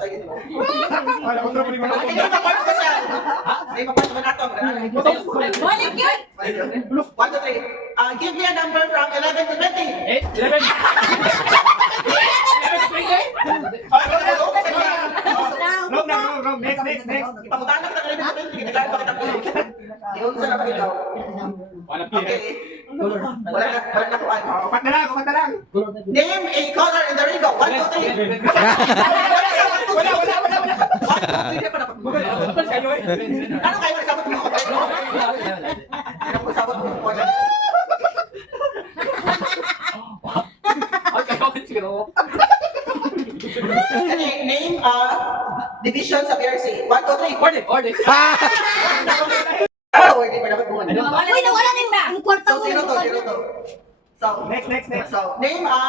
Wala ko mo ni mga. Ay, mapapart ko siya. Ay, mapapart mo na ito. Balik yun! 1, 2, 3. Give me a number from 11 to 20. 11. Wrong. Next. Ipamutahan na kita ng 11 to 20. Hindi ka kita po. Yung sa naman ikaw. Okay. Wala na ko ano. Upat na lang. Name a color in the rainbow. 1, 2, 3. Wala. 1, 2, 3. Hindi pa dapat. Ano kayo sabot mo? Ano ko sabot mo? Name a division sa PRC. 1, 2, 3. Order. Order pa dapat mo. Uy, nawala din na! Ang kwarta So, mo. 0 to. So, Next. So, name a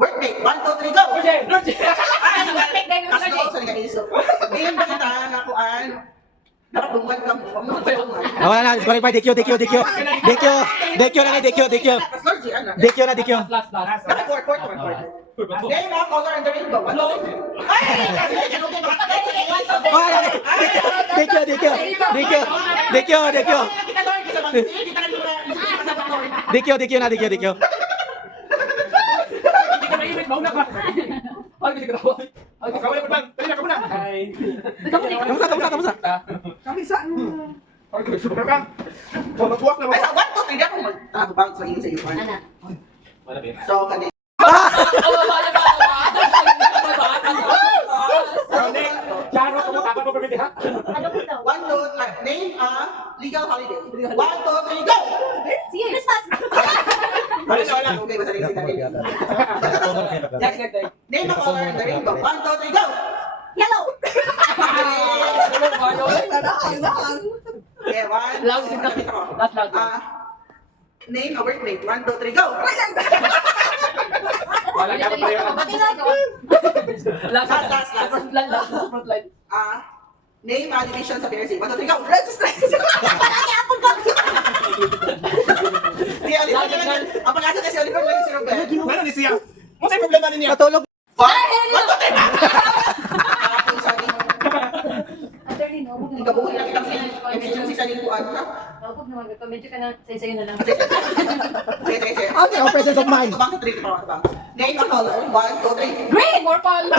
workmate. 1, 2, 3, go! Kasto sa liganiso. Name ba kita na kuan? Nakabungan ka mo. Wala na, disqualify, DQ. DQ na DQ. Name a color in the rainbow. DQ na. Kamusta? Tuwak na Ay, sa 1, 2, 3, di ako mag-bounce sa iyo sa iyo. So, kanina. Ano po daw? 1, 2, name a legal holiday. 1, 2, 3, go! Sige, Christmas! Okay, basta rin si kanina. Name a color in the rainbow. 1, 2, 3, go! Yellow! Okay, 1, Loud, 2, last. name a workmate. 1, 2, 3, go! Last. Name a division sa PRC. 1, 2, 3, go! Ay, apon ko! Si Oliver lang. Ang pag-asa na si Oliver lang si Robert. Ano ni siya? Mo sa problema niya? Natulog. 1, 2, 3, sorry. Attorney, no? Huwag Hindi ka buhay na kitang si sa lingkuan. Huwag naman. Medyo ka na sa-isayo na lang. Sige. Okay, presence of mind. Bang, 3, name a color. 1, 2, 3. Green! Purple!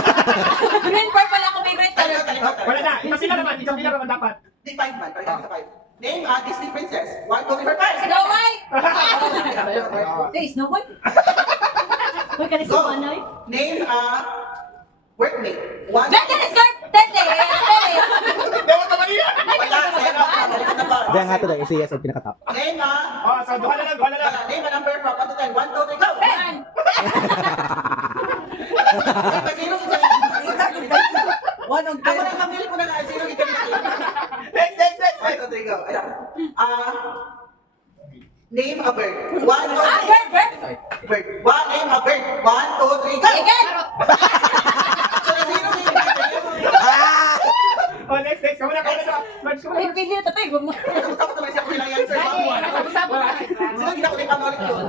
Green, purple ako favorite color. Wala na. Isang pila naman dapat. Di 5 man. Pagkakita sa 5. Name a Disney princess. 1, 2, 3, 4, 5. Snow White! Hey, Snow White! Huwag ka na si Go. Manoy. Name a workmate. 1, 2, Ganda na skirt! Tete! Dapat naman niya. Diyan nga ito daw, si yes, pinakatap. Name a... So duha na lang. Name a number from 1 to 10. 1, 2, 3, go! Ayan! Zero sa One on 10. Ako na kamil ko na nga. Zero ito. Next. 1, 2, 3, go. Ayan. Name a bird. 1, 2, 3. Bird! Bird. Name a bird. 1, 2, 3, go! Again! So, na zero na yun. Next. Kamu na. Ay, pili ito tayo. Tapos naman siya kung ilang answer. Sino gina ko na yung panolik yun?